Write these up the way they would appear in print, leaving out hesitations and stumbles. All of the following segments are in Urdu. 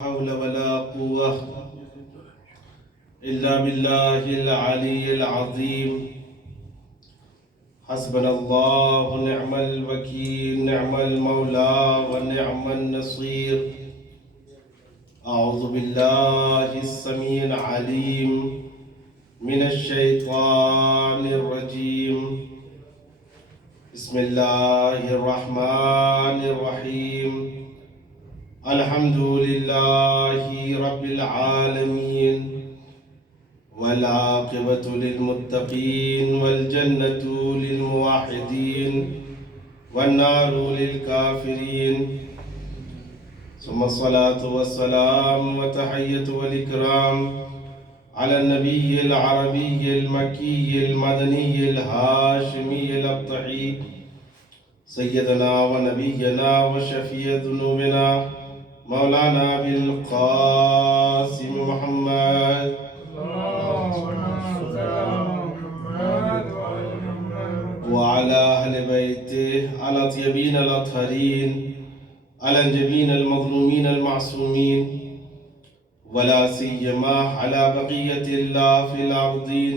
حول ولا قوة إلا بالله العلي العظيم. حسبنا الله ونعم الوكيل، نعم المولى ونعم النصير. أعوذ بالله السميع العليم من الشيطان الرجيم. بسم الله الرحمن الرحيم. الحمد لله رب العالمين، والعاقبة للمتقين، والجنة للموحدين، والنار للكافرين. ثم الصلاة والسلام وتحية والإكرام على النبي العربي المكي المدني الهاشمي الأبطحي، سيدنا ونبينا وشفيع ذنوبنا مولانا بالقاسم محمد وعلى أهل بيته الأطيبين الأطهرين الأنجبين المظلومين المعصومين، ولا سيما على بقية الله في الأرضين.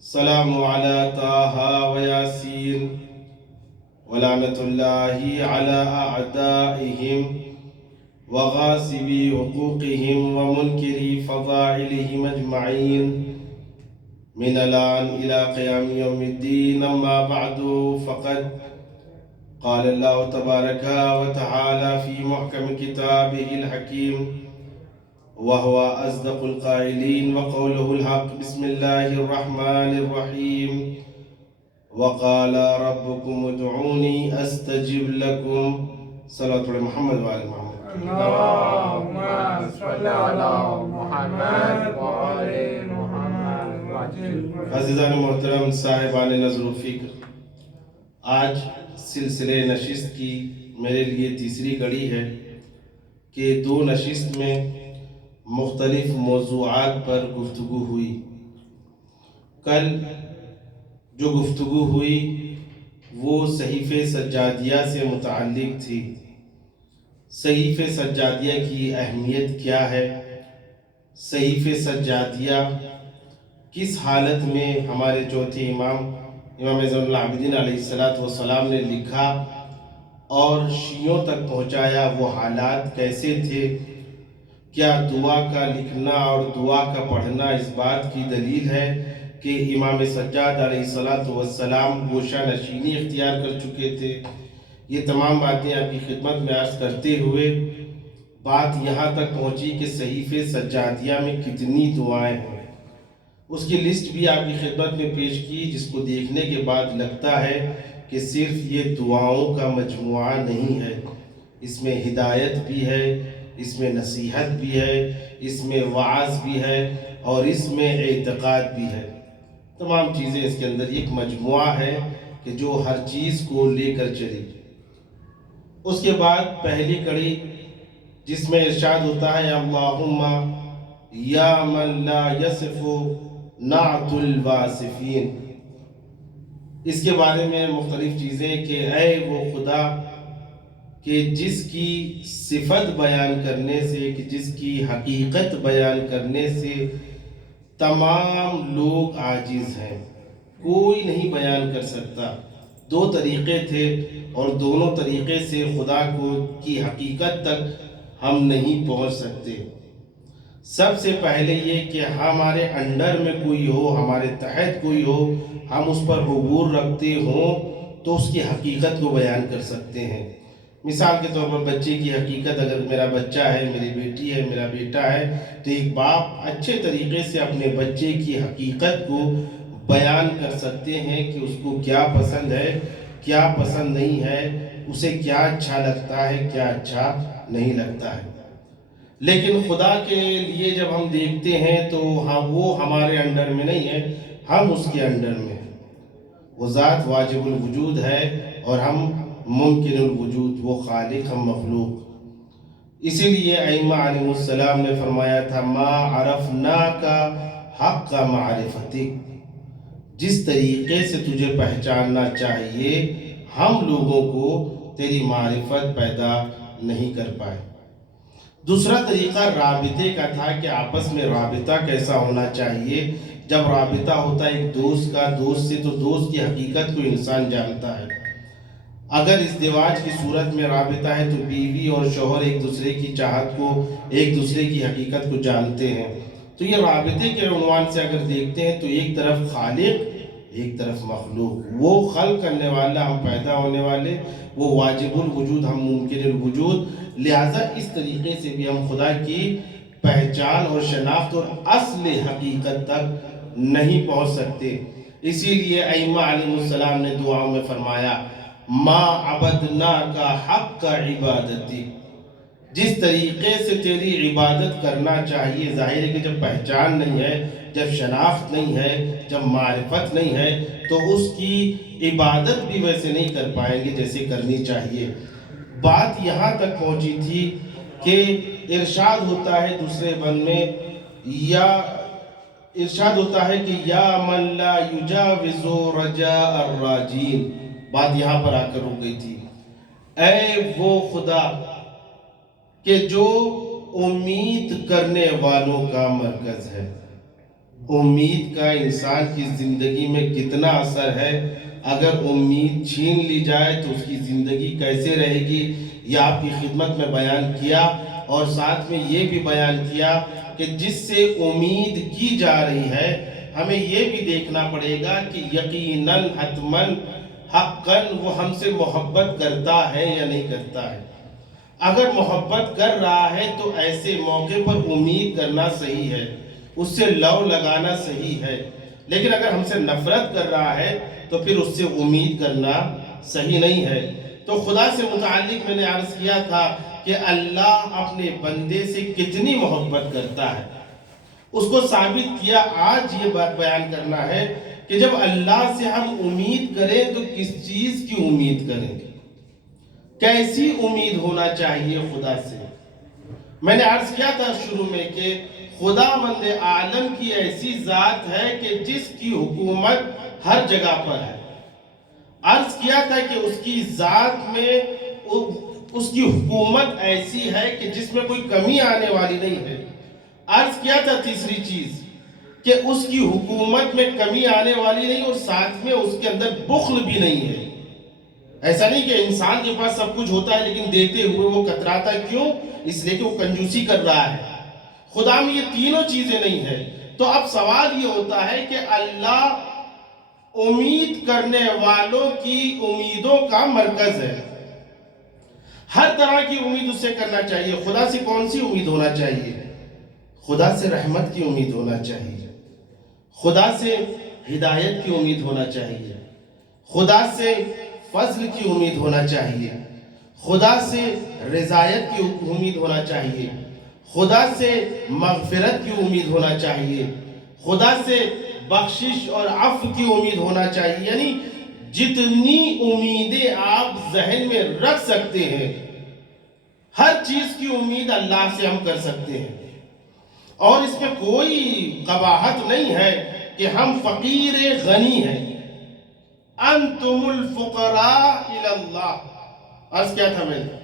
سلام على طه وياسين، ولعنة الله على أعدائهم وغاصبي حقوقهم ومنكري فضائلهم أجمعين من الآن إلى قيام يوم الدين. أما بعد، فقد قال الله تبارك وتعالى في محكم كتابه الحكيم، وهو أصدق القائلين، وقوله الحق. بسم الله الرحمن الرحيم. وقال ربكم ادعوني أستجب لكم. صلاة على محمد وعلى محمد. اللهم صل على محمد وعلى محمد. عزیزان محترم، صاحبان نظر و فکر، آج سلسلے نشست کی میرے لیے تیسری کڑی ہے کہ دو نشست میں مختلف موضوعات پر گفتگو ہوئی. کل جو گفتگو ہوئی وہ صحیفہ سجادیہ سے متعلق تھی. صحیفہ سجادیہ کی اہمیت کیا ہے؟ صحیفہ سجادیہ کس حالت میں ہمارے چوتھے امام زین العابدین علیہ السلام نے لکھا اور شیعوں تک پہنچایا؟ وہ حالات کیسے تھے؟ کیا دعا کا لکھنا اور دعا کا پڑھنا اس بات کی دلیل ہے کہ امام سجاد علیہ السلام گوشہ نشینی اختیار کر چکے تھے؟ یہ تمام باتیں آپ کی خدمت میں عرض کرتے ہوئے بات یہاں تک پہنچی کہ صحیفہ سجادیہ میں کتنی دعائیں ہیں. اس کی لسٹ بھی آپ کی خدمت میں پیش کی، جس کو دیکھنے کے بعد لگتا ہے کہ صرف یہ دعاؤں کا مجموعہ نہیں ہے. اس میں ہدایت بھی ہے، اس میں نصیحت بھی ہے، اس میں وعظ بھی ہے، اور اس میں اعتقاد بھی ہے. تمام چیزیں اس کے اندر ایک مجموعہ ہے کہ جو ہر چیز کو لے کر چلی. اس کے بعد پہلی کڑی جس میں ارشاد ہوتا ہے اللہم یا من لا یصف نعت الواصفین. اس کے بارے میں مختلف چیزیں کہ اے وہ خدا کہ جس کی صفت بیان کرنے سے، کہ جس کی حقیقت بیان کرنے سے تمام لوگ عاجز ہیں، کوئی نہیں بیان کر سکتا. دو طریقے تھے اور دونوں طریقے سے خدا کی حقیقت تک ہم نہیں پہنچ سکتے. سب سے پہلے یہ کہ ہمارے انڈر میں کوئی ہو، ہمارے تحت کوئی ہو، ہم اس پر عبور رکھتے ہوں تو اس کی حقیقت کو بیان کر سکتے ہیں. مثال کے طور پر بچے کی حقیقت، اگر میرا بچہ ہے، میری بیٹی ہے، میرا بیٹا ہے، تو ایک باپ اچھے طریقے سے اپنے بچے کی حقیقت کو بیان کر سکتے ہیں کہ اس کو کیا پسند ہے، کیا پسند نہیں ہے، اسے کیا اچھا لگتا ہے، کیا اچھا نہیں لگتا ہے. لیکن خدا کے لیے جب ہم دیکھتے ہیں تو وہ ہمارے انڈر میں نہیں ہے، ہم اس کے انڈر میں ہیں. وہ ذات واجب الوجود ہے اور ہم ممکن الوجود، وہ خالق، ہم مخلوق. اسی لیے ائمہ علیہ السلام نے فرمایا تھا ما عرفناک حق معرفتک. جس طریقے سے تجھے پہچاننا چاہیے ہم لوگوں کو تیری معرفت پیدا نہیں کر پائے. دوسرا طریقہ رابطے کا تھا کہ آپس میں رابطہ کیسا ہونا چاہیے. جب رابطہ ہوتا ہے ایک دوست کا دوست سے تو دوست کی حقیقت کو انسان جانتا ہے. اگر ازدواج کی صورت میں رابطہ ہے تو بیوی اور شوہر ایک دوسرے کی چاہت کو ایک دوسرے کی حقیقت کو جانتے ہیں. تو یہ رابطے کے عنوان سے اگر دیکھتے ہیں تو ایک طرف خالق ایک طرف مخلوق. وہ خلق کرنے والا ہم پیدا ہونے والے, وہ واجب الوجود ہم ممکن الوجود. لہٰذا اس طریقے سے بھی ہم خدا کی پہچان اور شناخت اور اصل حقیقت تک نہیں پہنچ سکتے. اسی لیے ائمہ علیہ السلام نے دعاؤں میں فرمایا ما عبدناک حق عبادتی, جس طریقے سے تیری عبادت کرنا چاہیے. ظاہر ہے کہ جب پہچان نہیں ہے, جب شناخت نہیں ہے, جب معرفت نہیں ہے تو اس کی عبادت بھی ویسے نہیں کر پائیں گے جیسے کرنی چاہیے. بات یہاں تک پہنچی تھی کہ ارشاد ہوتا ہے دوسرے بند میں, یا ارشاد ہوتا ہے کہ یا من لا یجاوز رجاء الراجین. بات یہاں پر آ کر رک گئی تھی. اے وہ خدا کہ جو امید کرنے والوں کا مرکز ہے. امید کا انسان کی زندگی میں کتنا اثر ہے. اگر امید چھین لی جائے تو اس کی زندگی کیسے رہے گی, یہ آپ کی خدمت میں بیان کیا. اور ساتھ میں یہ بھی بیان کیا کہ جس سے امید کی جا رہی ہے ہمیں یہ بھی دیکھنا پڑے گا کہ یقیناً حتماً حقاً وہ ہم سے محبت کرتا ہے یا نہیں کرتا ہے. اگر محبت کر رہا ہے تو ایسے موقع پر امید کرنا صحیح ہے, اس سے لو لگانا صحیح ہے. لیکن اگر ہم سے نفرت کر رہا ہے تو پھر اس سے امید کرنا صحیح نہیں ہے. تو خدا سے متعلق میں نے عرض کیا تھا کہ اللہ اپنے بندے سے کتنی محبت کرتا ہے, اس کو ثابت کیا. آج یہ بات بیان کرنا ہے کہ جب اللہ سے ہم امید کریں تو کس چیز کی امید کریں گے, کیسی امید ہونا چاہیے خدا سے. میں نے عرض کیا تھا شروع میں کہ خدا مند عالم کی ایسی ذات ہے کہ جس کی حکومت ہر جگہ پر ہے. عرض کیا تھا کہ اس کی ذات میں اس کی حکومت ایسی ہے کہ جس میں کوئی کمی آنے والی نہیں ہے. عرض کیا تھا تیسری چیز کہ اس کی حکومت میں کمی آنے والی نہیں اور ساتھ میں اس کے اندر بخل بھی نہیں ہے. ایسا نہیں کہ انسان کے پاس سب کچھ ہوتا ہے لیکن دیتے ہوئے وہ کتراتا ہے. کیوں؟ اس لیے کہ وہ کنجوسی کر رہا ہے. خدا میں یہ تینوں چیزیں نہیں ہیں. تو اب سوال یہ ہوتا ہے کہ اللہ امید کرنے والوں کی امیدوں کا مرکز ہے. ہر طرح کی امید اس سے کرنا چاہیے. خدا سے کون سی امید ہونا چاہیے؟ خدا سے رحمت کی امید ہونا چاہیے, خدا سے ہدایت کی امید ہونا چاہیے, خدا سے فضل کی امید ہونا چاہیے, خدا سے رضایت کی امید ہونا چاہیے, خدا سے مغفرت کی امید ہونا چاہیے, خدا سے بخشش اور عفو کی امید ہونا چاہیے. یعنی جتنی امیدیں آپ ذہن میں رکھ سکتے ہیں ہر چیز کی امید اللہ سے ہم کر سکتے ہیں. اور اس میں کوئی قباحت نہیں ہے کہ ہم فقیر غنی ہیں. انتم الفقراء الی اللہ. عرض کیا تھا میں نے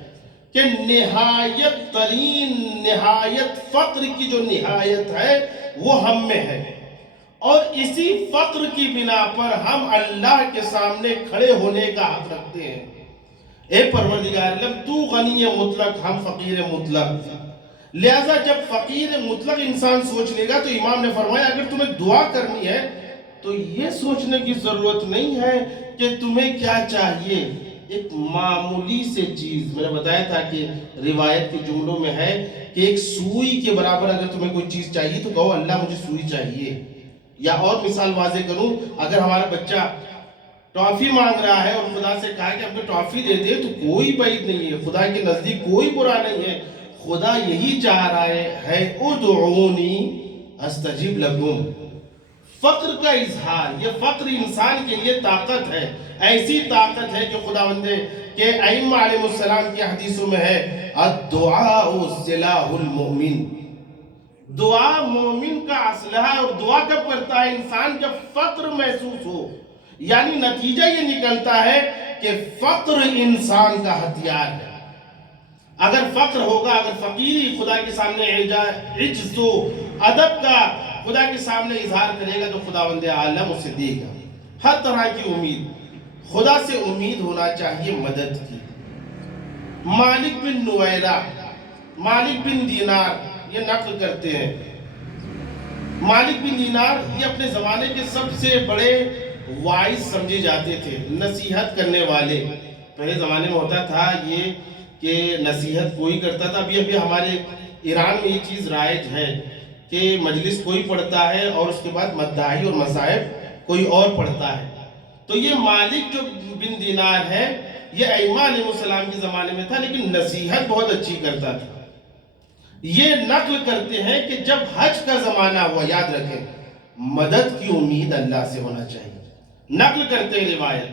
کہ نہایت ترین نہایت فقر کی جو نہایت ہے وہ ہم میں ہے, اور اسی فقر کی بنا پر ہم اللہ کے سامنے کھڑے ہونے کا حق رکھتے ہیں. اے پروردگار عالم تو غنی مطلق, ہم فقیر مطلق. لہذا جب فقیر مطلق انسان سوچ لے گا تو امام نے فرمایا اگر تمہیں دعا کرنی ہے تو یہ سوچنے کی ضرورت نہیں ہے کہ تمہیں کیا چاہیے. ایک معمولی سے چیز, میں نے بتایا تھا کہ روایت کے جملوں میں ہے کہ ایک سوئی کے برابر اگر تمہیں کوئی چیز چاہیے تو کہو اللہ مجھے سوئی چاہیے. یا اور مثال واضح کروں, اگر ہمارا بچہ ٹافی مانگ رہا ہے اور خدا سے کہا کہ ہم کو ٹافی دے دے تو کوئی بعید نہیں ہے, خدا کے نزدیک کوئی برا نہیں ہے. خدا یہی چاہ رہا ہے ادعونی استجب لکم. فقر کا اظہار, یہ فقر انسان کے لیے طاقت ہے. ایسی طاقت ہے کہ خدا بندے کہ ائمہ علیہ السلام کی حدیثوں میں ہے الدعاء سلاح المؤمن. دعا مومن کا اسلحہ ہے. اور دعا کب کرتا ہے انسان؟ جب فقر محسوس ہو. یعنی نتیجہ یہ نکلتا ہے کہ فقر انسان کا ہتھیار ہے. اگر فقر ہوگا، اگر فقیری خدا کے سامنے عجز و ادب کا خدا کے سامنے اظہار کرے گا تو خداوند عالم اسے دے گا ہر طرح کی امید. خدا سے امید ہونا چاہیے مدد کی. مالک بن نویرہ، مالک بن دینار یہ نقل کرتے ہیں. مالک بن دینار یہ اپنے زمانے کے سب سے بڑے وائز سمجھے جاتے تھے، نصیحت کرنے والے. پہلے زمانے میں ہوتا تھا یہ کہ نصیحت کوئی کرتا تھا. ابھی ہمارے ایران میں یہ چیز رائج ہے کہ مجلس کوئی پڑھتا ہے اور اس کے بعد مداحی اور مصائب کوئی اور پڑھتا ہے. تو یہ مالک جو بن دینار ہے یہ ائمہ علیہ السلام کے زمانے میں تھا، لیکن نصیحت بہت اچھی کرتا تھا. یہ نقل کرتے ہیں کہ جب حج کا زمانہ ہوا، یاد رکھیں مدد کی امید اللہ سے ہونا چاہیے. نقل کرتے ہیں روایت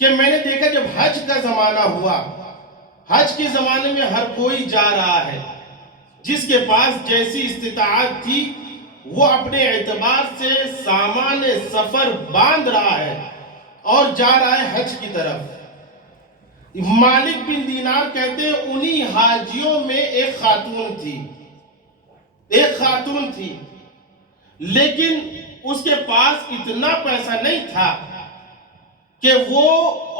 کہ میں نے دیکھا جب حج کا زمانہ ہوا، حج کے زمانے میں ہر کوئی جا رہا ہے، جس کے پاس جیسی استطاعت تھی وہ اپنے اعتبار سے سامان سفر باندھ رہا ہے اور جا رہا ہے حج کی طرف. مالک بن دینار کہتے ہیں انہی حاجیوں میں ایک خاتون تھی، لیکن اس کے پاس اتنا پیسہ نہیں تھا کہ وہ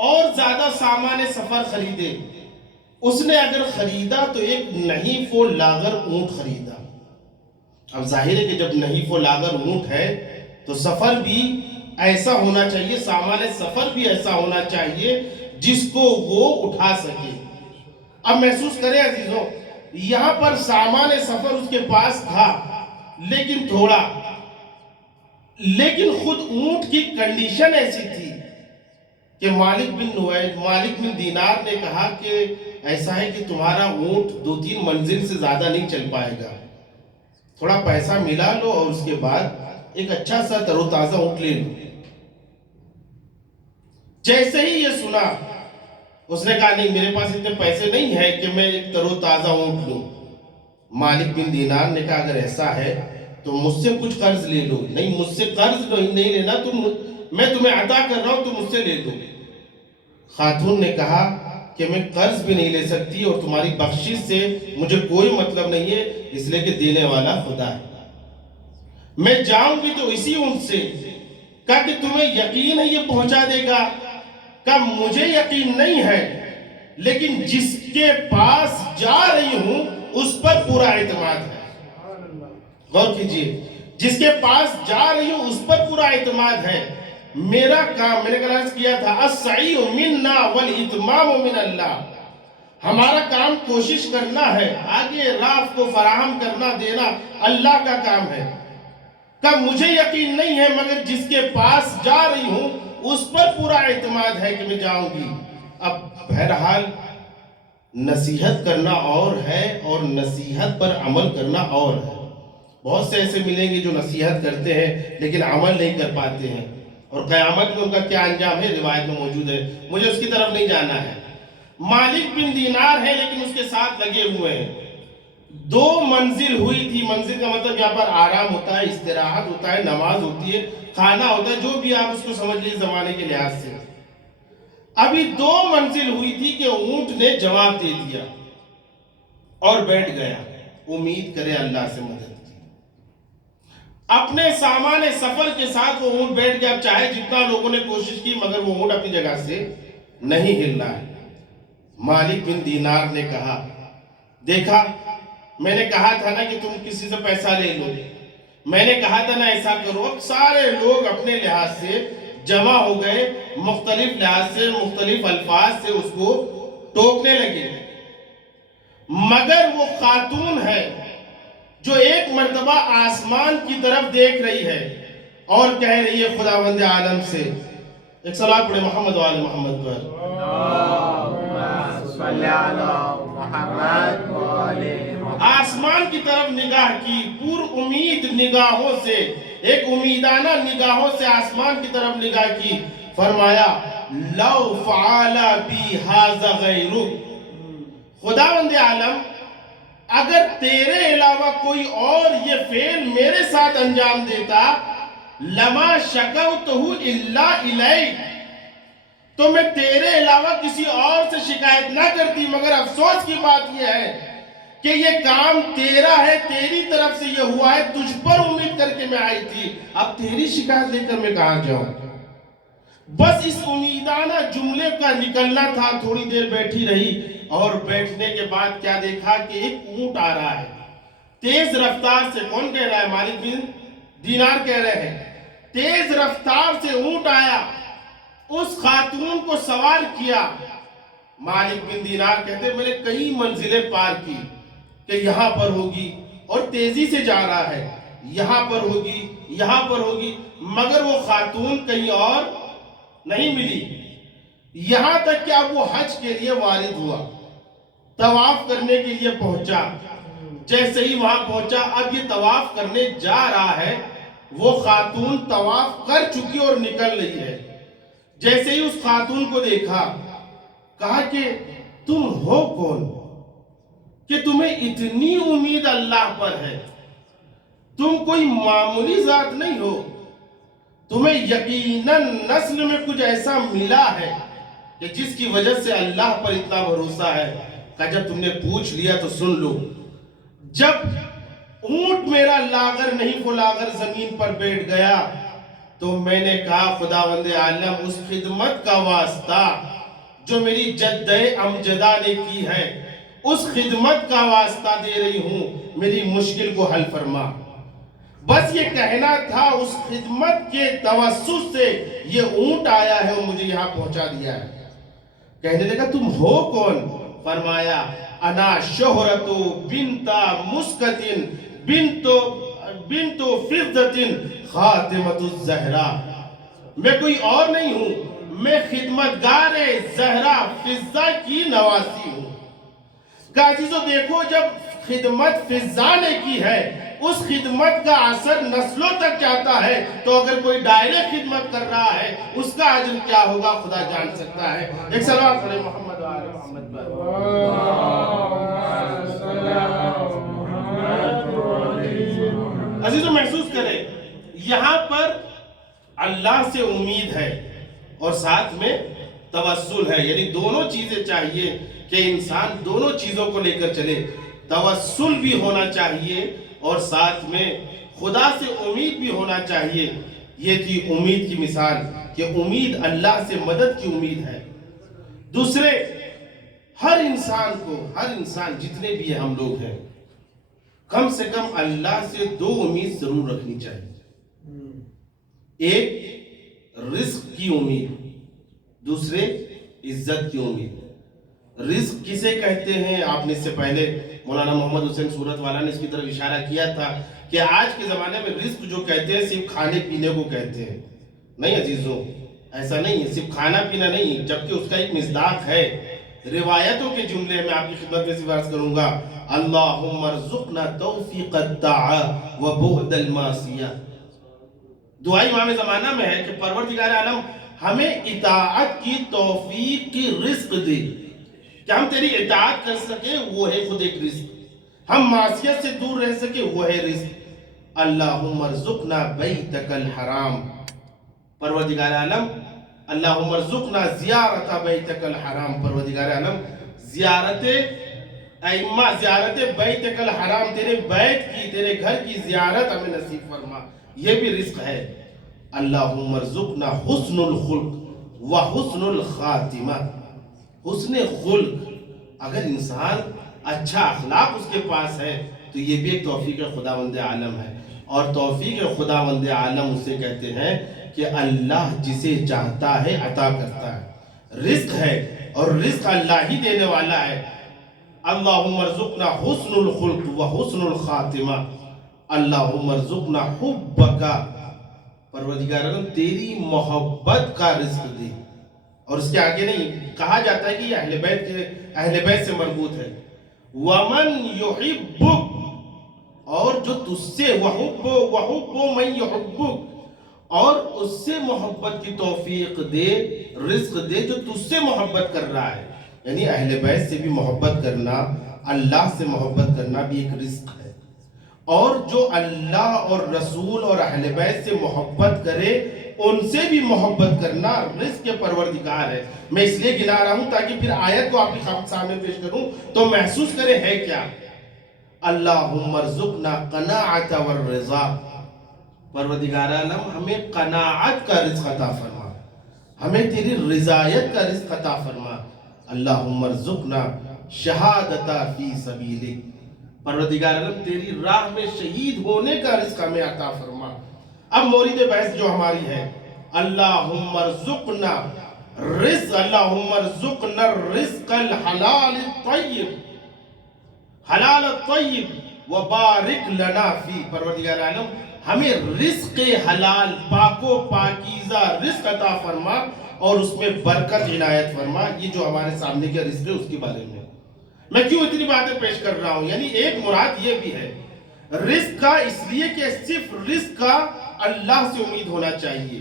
اور زیادہ سامان سفر خریدے. اس نے اگر خریدا تو ایک نحیف و لاغر اونٹ خریدا. اب ظاہر ہے کہ جب نحیف و لاغر اونٹ ہے تو سفر بھی ایسا ہونا چاہیے، سامان سفر بھی ایسا ہونا چاہیے جس کو وہ اٹھا سکے. اب محسوس کریں عزیزوں، یہاں پر سامان سفر اس کے پاس تھا لیکن تھوڑا، لیکن خود اونٹ کی کنڈیشن ایسی تھی کہ مالک بن دینار نے کہا کہ ایسا ہے کہ تمہارا اونٹ 2-3 منزل سے زیادہ نہیں چل پائے گا، تھوڑا پیسہ ملا لو اور اس کے بعد ایک اچھا سا تر و تازہ اونٹ لے لو. جیسے ہی یہ سنا اس نے کہا نہیں میرے پاس اتنے پیسے نہیں ہے کہ میں ایک تر و تازہ اونٹ لوں. مالک بن دینار نے کہا اگر ایسا ہے تو مجھ سے کچھ قرض لے لو. نہیں مجھ سے قرض نہیں لینا، میں تمہیں عطا کر رہا ہوں تم مجھ سے لے دو. خاتون نے کہا کہ میں قرض بھی نہیں لے سکتی اور تمہاری بخشش سے مجھے کوئی مطلب نہیں ہے، اس لیے کہ دینے والا خدا ہے. میں جاؤں گی تو اسی اونٹ سے. کہا کہ تمہیں یقین ہے یہ پہنچا دے گا؟ کہا مجھے یقین نہیں ہے لیکن جس کے پاس جا رہی ہوں اس پر پورا اعتماد ہے. غور کیجئے، جس کے پاس جا رہی ہوں اس پر پورا اعتماد ہے. میرا کام، میں نے عرض کیا تھا السعی منا والاتمام من اللہ، ہمارا کام کوشش کرنا ہے، آگے راہ کو فراہم کرنا دینا اللہ کا کام ہے. کہ مجھے یقین نہیں ہے مگر جس کے پاس جا رہی ہوں اس پر پورا اعتماد ہے کہ میں جاؤں گی. اب بہرحال نصیحت کرنا اور ہے اور نصیحت پر عمل کرنا اور ہے. بہت سے ایسے ملیں گے جو نصیحت کرتے ہیں لیکن عمل نہیں کر پاتے ہیں، اور قیامت میں ان کا کیا انجام ہے روایت میں موجود ہے. مجھے اس کی طرف نہیں جانا ہے. مالک بن دینار ہے لیکن اس کے ساتھ لگے ہوئے ہیں. 2 منزل ہوئی تھی. منزل کا مطلب یہاں پر آرام ہوتا ہے، استراحت ہوتا ہے، نماز ہوتی ہے، کھانا ہوتا ہے، جو بھی آپ اس کو سمجھ لیجیے زمانے کے لحاظ سے. ابھی 2 منزل ہوئی تھی کہ اونٹ نے جواب دے دیا اور بیٹھ گیا. امید کرے اللہ سے مدد کی. اپنے سامان سفر کے ساتھ وہ اونٹ بیٹھ گیا. چاہے جتنا لوگوں نے کوشش کی مگر وہ اونٹ اپنی جگہ سے نہیں ہلنا ہے. مالک بن دینار نے کہا دیکھا میں نے کہا تھا نا کہ تم کسی سے پیسہ لے لو، میں نے کہا تھا نا ایسا کرو. اب سارے لوگ اپنے لحاظ سے جمع ہو گئے، مختلف لحاظ سے مختلف الفاظ سے اس کو ٹوکنے لگے. مگر وہ خاتون ہے جو ایک مرتبہ آسمان کی طرف دیکھ رہی ہے اور کہہ رہی ہے خداوند عالم سے، ایک صلاۃ پڑھے محمد و آل محمد پر. آسمان کی طرف نگاہ کی، پور امید نگاہوں سے، ایک امیدانہ نگاہوں سے آسمان کی طرف نگاہ کی. فرمایا لو فعل بی ھذا غیرک، خداوند عالم اگر تیرے علاوہ کوئی اور یہ فعل میرے ساتھ انجام دیتا لما شکوتہ الا الیک، تو میں تیرے علاوہ کسی اور سے شکایت نہ کرتی، مگر افسوس کی بات یہ ہے کہ یہ کام تیرا ہے، تیری طرف سے یہ ہوا ہے، تجھ پر امید کر کے میں آئی تھی، اب تیری شکایت لے کر میں کہاں جاؤں؟ بس اس امیدانہ جملے کا نکلنا تھا۔ تھوڑی دیر بیٹھی رہی اور بیٹھنے کے بعد کیا دیکھا کہ ایک اونٹ آ رہا ہے تیز رفتار سے۔ کون کہہ رہا ہے؟ مالک بن دینار کہہ رہے ہیں۔ تیز رفتار سے اونٹ آیا، اس خاتون کو سوار کیا۔ مالک بن دینار کہتے ہیں میں نے کئی منزلیں پار کی کہ یہاں پر ہوگی، اور تیزی سے جا رہا ہے، یہاں پر ہوگی، یہاں پر ہوگی، مگر وہ خاتون کہیں اور نہیں ملی۔ یہاں تک کہ اب وہ حج کے لیے وارد ہوا، طواف کرنے کے لیے پہنچا۔ جیسے ہی وہاں پہنچا، اب یہ طواف کرنے جا رہا ہے، وہ خاتون طواف کر چکی اور نکل رہی ہے۔ جیسے ہی اس خاتون کو دیکھا، کہا کہ تم ہو کون کہ تمہیں اتنی امید اللہ پر ہے؟ تم کوئی معمولی ذات نہیں ہو، تمہیں یقیناً نسل میں کچھ ایسا ملا ہے کہ جس کی وجہ سے اللہ پر اتنا بھروسہ ہے۔ کہ جب تم نے پوچھ لیا تو سن لو۔ جب اونٹ میرا لاغر نہیں فلاغر زمین پر بیٹھ گیا تو میں نے کہا خداوند عالم، اس خدمت کا واسطہ جو میری جد امجدہ نے کی ہے، اس خدمت کا واسطہ دے رہی ہوں، میری مشکل کو حل فرما۔ بس یہ کہنا تھا، اس خدمت کے توسط سے یہ اونٹ آیا ہے اور مجھے یہاں پہنچا دیا ہے۔ کہنے لگا تم ہو کون؟ فرمایا انا شہرت بنت مسکت بنت فضت خاتمت الزہرا۔ میں کوئی اور نہیں ہوں، میں خدمتگار زہرا فضہ کی نواسی ہوں۔ کہ عزیزو دیکھو، جب خدمت فضہ نے کی ہے، اس خدمت کا اثر نسلوں تک جاتا ہے، تو اگر کوئی دائرے خدمت کر رہا ہے، اس کا اجر کیا ہوگا خدا جان سکتا ہے۔ ایک صلوات پڑھیں محمد و آل محمد پر۔ عزیزو محسوس کریں، یہاں پر اللہ سے امید ہے اور ساتھ میں توسل ہے، یعنی دونوں چیزیں چاہیے کہ انسان دونوں چیزوں کو لے کر چلے۔ توسل بھی ہونا چاہیے اور ساتھ میں خدا سے امید بھی ہونا چاہیے۔ یہ تھی امید کی مثال کہ امید اللہ سے مدد کی امید ہے۔ دوسرے، ہر انسان جتنے بھی ہم لوگ ہیں، کم سے کم اللہ سے دو امید ضرور رکھنی چاہیے۔ ایک رزق کی امید، دوسرے عزت کی امید۔ رزق کسے کہتے ہیں؟ آپ نے اس سے پہلے مولانا محمد حسین صورت والا نے اس کی طرف اشارہ کیا تھا کہ آج کے زمانے میں رزق جو کہتے ہیں صرف کھانے پینے کو کہتے ہیں۔ نہیں عزیزوں، ایسا نہیں ہے، صرف کھانا پینا نہیں، جبکہ اس کا ایک مصداق ہے۔ روایتوں کے جملے میں آپ کی خدمت میں عرض کروں گا، اللہم ارزقنا توفیق الطاعہ و بعد المعصیہ۔ دعا امام زمانہ میں ہے کہ پروردگار عالم ہمیں اطاعت کی توفیق کی رزق دے، کہ ہم تیری اطاعت کر سکیں، وہ ہے خود ایک رزق، ہم معصیت سے دور رہ سکیں، وہ ہے رزق۔ اللہم ارزقنا بیتک الحرام، پروردگار عالم اللہم ارزقنا زیارت بیتک الحرام، پروردگار عالم زیارت ائمہ، زیارت بیتک الحرام، تیرے بیت کی، تیرے گھر کی زیارت ہمیں نصیب فرما، یہ بھی رزق ہے۔ اللہم ارزقنا حسن الخلق و حسن الخاتمہ، حسن خلق، اگر انسان اچھا اخلاق اس کے پاس ہے تو یہ بھی ایک توفیق خداوند عالم ہے، اور توفیق خداوند عالم اسے کہتے ہیں کہ اللہ جسے چاہتا ہے عطا کرتا ہے۔ رزق ہے اور رزق اللہ ہی دینے والا ہے۔ اللہم ارزقنا حسن الخلق و حسن الخاتمہ، اللہم ارزقنا حبک، پروردگار عالم تیری محبت کا رزق دے۔ اور اس کے آگے نہیں کہا جاتا ہے کہ یہ اہل بیت سے مربوط ہے۔ وَمَنْ يُحِبُّكَ، اور جو تجھ سے، وَحُبُّ مَنْ يُحِبُّكَ، اور اس سے محبت کی توفیق دے، رزق دے جو تجھ سے محبت کر رہا ہے۔ یعنی اہل بیت سے بھی محبت کرنا، اللہ سے محبت کرنا بھی ایک رزق ہے۔ اور جو اللہ اور رسول اور اہل بیت سے محبت کرے ان سے بھی محبت کرنا رزق کے پروردگار ہے. میں اس لیے گنا رہا ہوں تاکہ پھر آیت کو آپ کے سامنے پیش کروں تو محسوس کریں ہے کیا. اللہم ارزقنا قناعت والرضا. پروردگار عالم ہمیں قناعت کا رزق عطا فرما, ہمیں تیری رضایت کا رزق عطا فرما. اللہم ارزقنا شہادتا فی سبیلک. پروردگار عالم تیری راہ میں شہید ہونے کا رزق ہمیں عطا فرما. اب مورد بحث جو ہماری ہے, اللہم ارزقنا رزق, اللہم ارزقنا الرزق الحلال الطیب, حلال الطیب وبارک لنا فی. پروردگار عالم ہمیں رزق حلال پاک و پاکیزہ رزق عطا فرما اور اس میں برکت عنایت فرما. یہ جو ہمارے سامنے کے رزق ہے اس کے بارے میں کیوں اتنی باتیں پیش کر رہا ہوں. یعنی ایک مراد یہ بھی ہے رزق کا, اس لیے کہ صرف رزق کا اللہ سے امید ہونا چاہیے.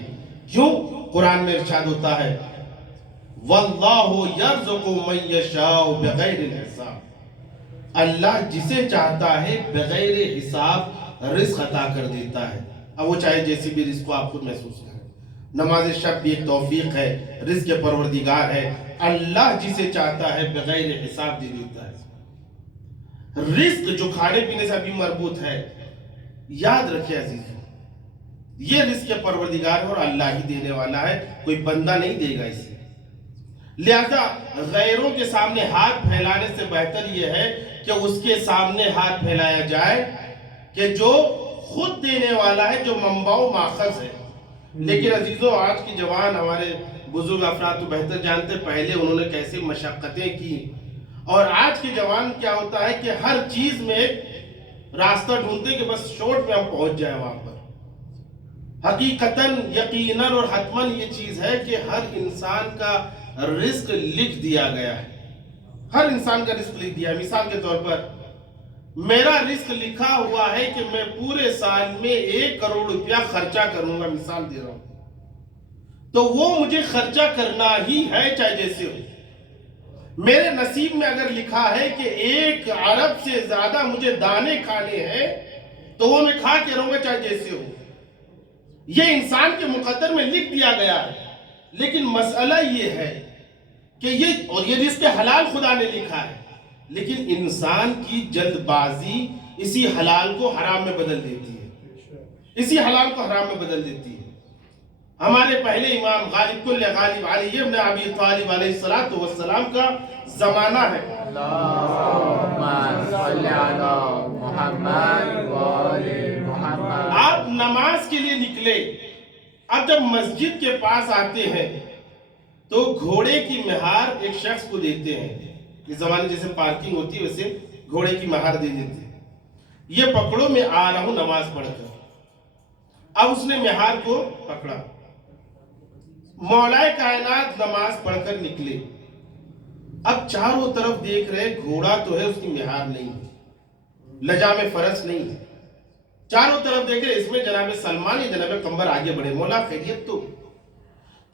کیوں؟ قرآن میں ارشاد ہوتا ہے وَاللَّهُ يَرْزُقُ مَن يَشَاءُ بِغَيْرِ الْحِسَابِ. اللہ جسے چاہتا ہے بغیر حساب رزق عطا کر دیتا ہے. اب وہ چاہے جیسی بھی رزق کو آپ خود محسوس کریں. نماز شب بھی ایک توفیق ہے, رزق کے پروردگار ہے. اللہ جسے چاہتا ہے بغیر حساب دے دیتا ہے. رزق جو کھانے پینے سے ابھی مربوط ہے, یاد رکھیں عزیزوں, یہ رزق کے پروردگار ہے اور اللہ ہی دینے والا ہے, کوئی بندہ نہیں دے گا اسے. لہذا غیروں کے سامنے ہاتھ پھیلانے سے بہتر یہ ہے کہ اس کے سامنے ہاتھ پھیلایا جائے کہ جو خود دینے والا ہے, جو منبع و ماخذ ہے. لیکن عزیزوں آج کی جوان, ہمارے بزرگ افراد تو بہتر جانتے پہلے انہوں نے کیسے مشقتیں کی, اور آج کے جوان کیا ہوتا ہے کہ ہر چیز میں ایک راستہ ڈھونڈتے کہ بس شارٹ میں ہم پہنچ جائیں وہاں پر. حقیقتاً یقیناً اور حتماً یہ چیز ہے کہ ہر انسان کا رزق لکھ دیا گیا ہے. ہر انسان کا رزق لکھ دیا ہے. مثال کے طور پر میرا رزق لکھا ہوا ہے کہ میں پورے سال میں 1 کروڑ روپیہ خرچہ کروں گا, مثال دے رہا ہوں, تو وہ مجھے خرچہ کرنا ہی ہے چاہے جیسے ہو. میرے نصیب میں اگر لکھا ہے کہ 1 ارب سے زیادہ مجھے دانے کھانے ہیں تو وہ میں کھا کے رہوں گا چاہے جیسے ہو. یہ انسان کے مقدر میں لکھ دیا گیا ہے. لیکن مسئلہ یہ ہے کہ یہ رزق حلال خدا نے لکھا ہے, لیکن انسان کی جلد بازی اسی حلال کو حرام میں بدل دیتی ہے, اسی حلال کو حرام میں بدل دیتی ہے. ہمارے پہلے امام غالب کل غالب علی ابن ابی طالب علیہ السلام کا زمانہ ہے. اللہم صلی علی محمد وآل محمد. آپ نماز کے لیے نکلے, اب جب مسجد کے پاس آتے ہیں تو گھوڑے کی مہار ایک شخص کو دیتے ہیں. اس زمانے جیسے پارکنگ ہوتی ہے ویسے گھوڑے کی مہار دے دیتے ہیں. یہ پکڑو میں آ رہا ہوں نماز پڑھ کر. اب اس نے مہار کو پکڑا, مولا کائنات نماز پڑھ کر نکلے. اب چاروں طرف دیکھ رہے, گھوڑا تو ہے, اس کی مہار نہیں ہے, لجام فرس نہیں ہے. چاروں طرف دیکھ رہے, اس میں جناب سلمان یا جناب قمبر آگے بڑھے, مولا خیریت تو.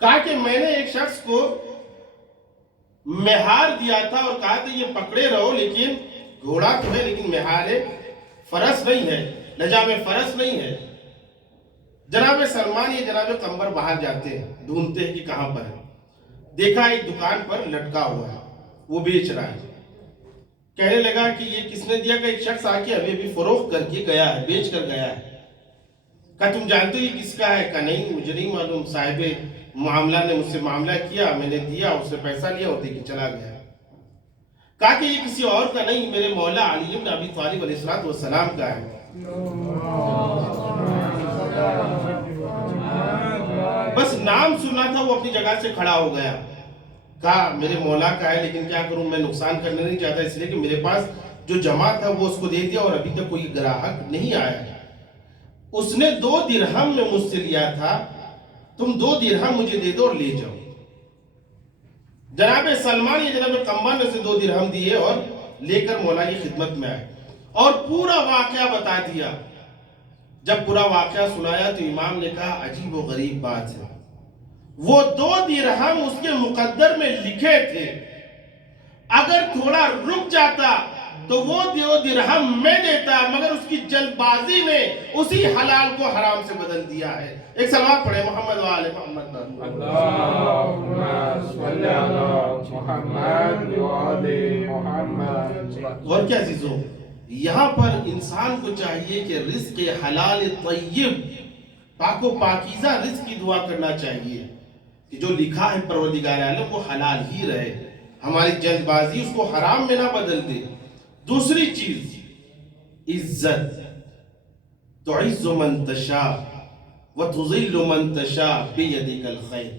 کہا کہ میں نے ایک شخص کو مہار دیا تھا اور کہا تھا یہ پکڑے رہو, لیکن گھوڑا تو ہے لیکن مہار فرس نہیں ہے, لجام فرس نہیں ہے. جناب سلمان یا جناب قمبر باہر جاتے ہیں, ڈھونڈتے ہیں کہ کہاں پر ہے. دیکھا ایک دکان پر لٹکا ہوا ہے, وہ بیچ رہا ہے. کہنے لگا کہ یہ کس نے دیا؟ کہ ایک شخص آ کے ابھی فروخت کر کے گیا ہے, بیچ کر گیا ہے. کہا تم جانتے ہو یہ کس کا ہے؟ کہا نہیں مجھے نہیں معلوم, صاحب معاملہ نے مجھ سے معاملہ کیا, میں نے دیا, اس سے پیسہ لیا اور دے کے چلا گیا. کہا کہ یہ کسی اور کا نہیں, میرے مولا علی بن ابی طالب علیہ السلام کا ہے. بس نام سنا تھا, وہ اپنی جگہ سے کھڑا ہو گیا. کہا میرے مولا کا ہے, لیکن کیا کروں, میں نقصان کرنے نہیں چاہتا, اس لیے کہ میرے پاس جو جمع تھا وہ اس کو دے دیا اور ابھی تک کوئی گراہک نہیں آیا. اس نے 2 درہم میں مجھ سے لیا تھا, تم 2 درہم مجھے دے دو اور لے جاؤ. جناب سلمان یا جناب قمبر نے سے 2 درہم دیے اور لے کر مولا کی خدمت میں آئے اور پورا واقعہ بتا دیا. جب پورا واقعہ سنایا تو امام نے کہا عجیب و غریب بات ہے, وہ 2 درہم اس کے مقدر میں لکھے تھے, اگر تھوڑا رک جاتا تو وہ 2 درہم میں دیتا، مگر اس کی جلد بازی نے اسی حلال کو حرام سے بدل دیا ہے۔ ایک سلوات پڑھے محمد و آل محمد۔ اللہم صلی علی محمد و آل محمد۔ اور کیا عزیزوں، یہاں پر انسان کو چاہیے کہ رزق حلال طیب، پاک و پاکیزہ رزق کی دعا کرنا چاہیے کہ جو لکھا ہے پروردگار عالم وہ حلال ہی رہے، ہماری جلد بازی اس کو حرام میں نہ بدل دے۔ دوسری چیز عزت، تعز من تشاء وتذل من تشاء بیدک الخیر،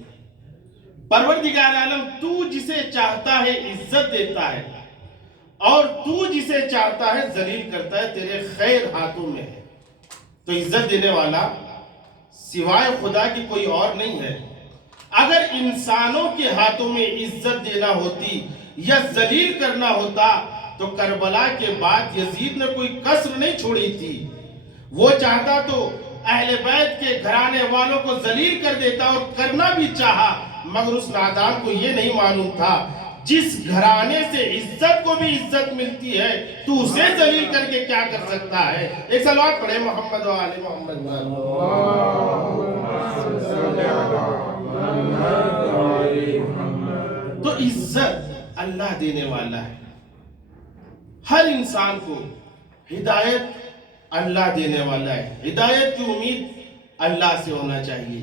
پروردگار عالم تو جسے چاہتا ہے عزت دیتا ہے اور تو جسے چاہتا ہے ذلیل کرتا ہے، تیرے خیر ہاتھوں میں ہے۔ تو عزت دینے والا سوائے خدا کی کوئی اور نہیں ہے۔ اگر انسانوں کے ہاتھوں میں عزت دینا ہوتی یا ذلیل کرنا ہوتا تو کربلا کے بعد یزید نے کوئی کسر نہیں چھوڑی تھی، وہ چاہتا تو اہل بیت کے گھرانے والوں کو ذلیل کر دیتا، اور کرنا بھی چاہا، مگر اس نادان کو یہ نہیں معلوم تھا جس گھرانے سے عزت کو بھی عزت ملتی ہے تو اسے ذلیل کر کے کیا کر سکتا ہے۔ ایک صلوات پڑھے محمد و آل محمد۔ تو عزت اللہ دینے والا ہے، ہر انسان کو ہدایت اللہ دینے والا ہے۔ ہدایت کی امید اللہ سے ہونا چاہیے،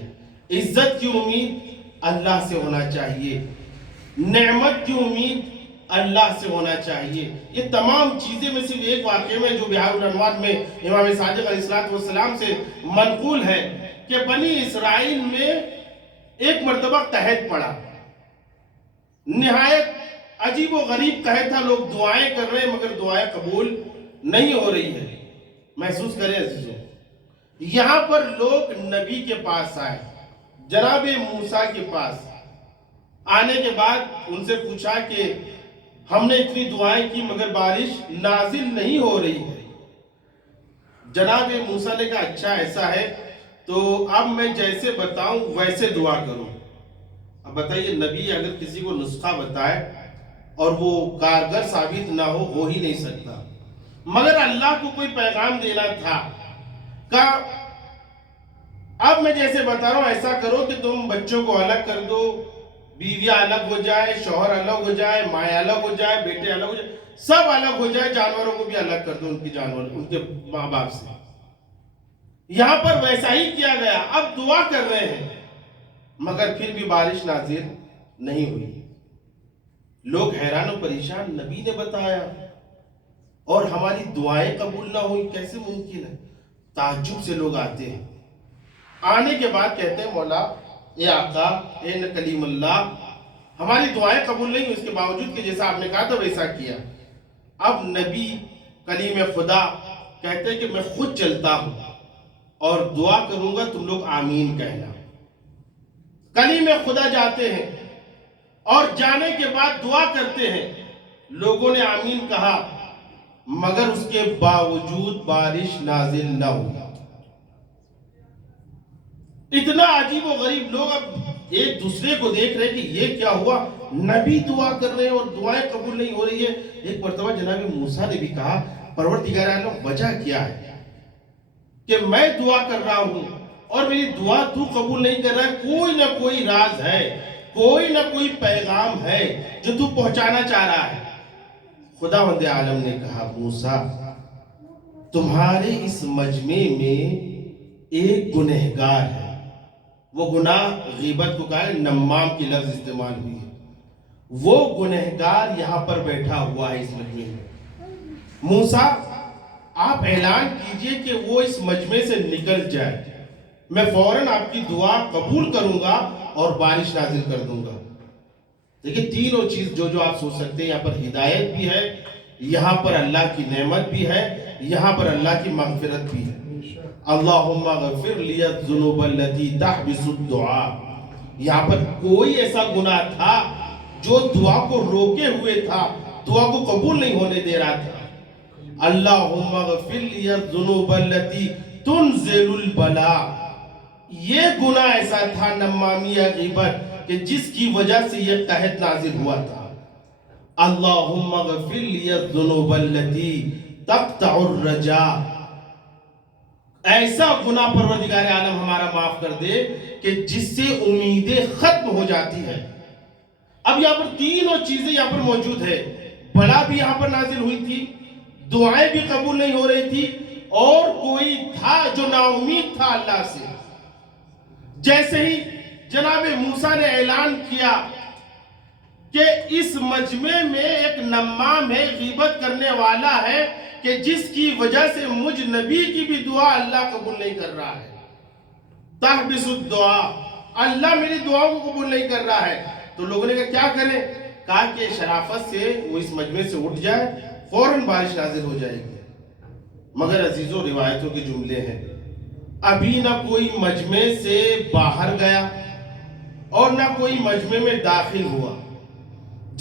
عزت کی امید اللہ سے ہونا چاہیے، نعمت کی امید اللہ سے ہونا چاہیے۔ یہ تمام چیزیں میں صرف ایک واقعے میں جو بہار الانوار میں امام صادق علیہ السلام سے منقول ہے کہ بنی اسرائیل میں ایک مرتبہ قحط پڑا، نہایت عجیب و غریب قحط تھا، لوگ دعائیں کر رہے ہیں مگر دعائیں قبول نہیں ہو رہی ہے۔ محسوس کریں عزیزوں، یہاں پر لوگ نبی کے پاس آئے، جناب موسیٰ کے پاس آنے کے بعد ان سے پوچھا کہ ہم نے اتنی دعائیں کی مگر بارش نازل نہیں ہو رہی ہے۔ جناب موسیٰ نے کہا اچھا ایسا ہے تو اب میں جیسے بتاؤں ویسے دعا کروں۔ اب بتائیے، نبی اگر کسی کو نسخہ بتائے اور وہ کارگر ثابت نہ ہو ہی نہیں سکتا، مگر اللہ کو کوئی پیغام دینا تھا۔ کہا اب میں جیسے بتا رہا ہوں ایسا کرو کہ تم بچوں کو الگ کر دو، بیویاں الگ ہو جائے، شوہر الگ ہو جائے، مائیں الگ ہو جائے، بیٹے الگ ہو جائے، سب الگ ہو جائے، جانوروں کو بھی الگ کر دو ان کی جانور ان کے ماں باپ سے۔ یہاں پر ویسا ہی کیا گیا، اب دعا کر رہے ہیں مگر پھر بھی بارش نازل نہیں ہوئی۔ لوگ حیران و پریشان، نبی نے بتایا اور ہماری دعائیں قبول نہ ہوئی، کیسے ممکن ہے؟ تعجب سے لوگ آتے ہیں، آنے کے بعد کہتے ہیں مولا، اے آقا، اے کلیم اللہ، ہماری دعائیں قبول نہیں ہوئی، اس کے باوجود کہ جیسا آپ نے کہا تھا ویسا کیا۔ اب نبی کلیم خدا کہتے ہیں کہ میں خود چلتا ہوں اور دعا کروں گا، تم لوگ آمین کہنا۔ کلیم خدا جاتے ہیں اور جانے کے بعد دعا کرتے ہیں، لوگوں نے آمین کہا مگر اس کے باوجود بارش نازل نہ ہوئی۔ اتنا عجیب و غریب، لوگ اب ایک دوسرے کو دیکھ رہے کہ یہ کیا ہوا، نبی دعا کر رہے ہیں اور دعائیں قبول نہیں ہو رہی ہے۔ ایک مرتبہ جناب موسیٰ نے بھی کہا پروردگار عالم وجہ کیا ہے کہ میں دعا کر رہا ہوں اور میری دعا تو قبول نہیں کر رہا ہے؟ کوئی نہ کوئی راز ہے، کوئی نہ کوئی پیغام ہے جو تو پہنچانا چاہ رہا ہے۔ خداوند عالم نے کہا موسیٰ، تمہارے اس مجمع میں ایک گنہگار ہے، وہ گناہ غیبت کو کہا ہے، نمام کی لفظ استعمال ہوئی ہے، وہ گنہگار یہاں پر بیٹھا ہوا ہے اس مجمع میں۔ موسیٰ آپ اعلان کیجئے کہ وہ اس مجمع سے نکل جائے، میں فوراً آپ کی دعا قبول کروں گا اور بارش نازل کر دوں گا۔ دیکھیں تینوں چیز جو آپ سوچ سکتے ہیں، یہاں پر ہدایت بھی ہے، یہاں پر اللہ کی نعمت بھی ہے، یہاں پر اللہ کی مغفرت بھی ہے۔ اللہم اغفر لی الذنوب التي تحبس الدعاء، یہاں پر کوئی ایسا گناہ تھا جو دعا کو روکے ہوئے تھا، دعا کو قبول نہیں ہونے دے رہا تھا۔ اللہم اغفر لی الذنوب التي تنزل البلاء، یہ گناہ ایسا تھا، نمامی یا غیبت، کہ جس کی وجہ سے یہ قحط نازل ہوا تھا۔ اللہم اغفر لی الذنوب التي تقطع الرجاء، ایسا گناہ پروردگار عالم ہمارا معاف کر دے کہ جس سے امیدیں ختم ہو جاتی ہے۔ اب یہاں پر تینوں چیزیں یہاں پر موجود ہے، بلا بھی یہاں پر نازل ہوئی تھی، دعائیں بھی قبول نہیں ہو رہی تھی، اور کوئی تھا جو نا امید تھا اللہ سے۔ جیسے ہی جناب موسیٰ نے اعلان کیا کہ اس مجمع میں ایک نمام ہے، غیبت کرنے والا ہے، کہ جس کی وجہ سے مجھ نبی کی بھی دعا اللہ قبول نہیں کر رہا ہے، تحبس الدعا، اللہ میری دعاؤں کو قبول نہیں کر رہا ہے، تو لوگوں نے کہا کیا کریں؟ کہا کہ شرافت سے وہ اس مجمع سے اٹھ جائے، فوراً بارش نازل ہو جائے گی۔ مگر عزیزوں روایتوں کے جملے ہیں، ابھی نہ کوئی مجمع سے باہر گیا اور نہ کوئی مجمع میں داخل ہوا،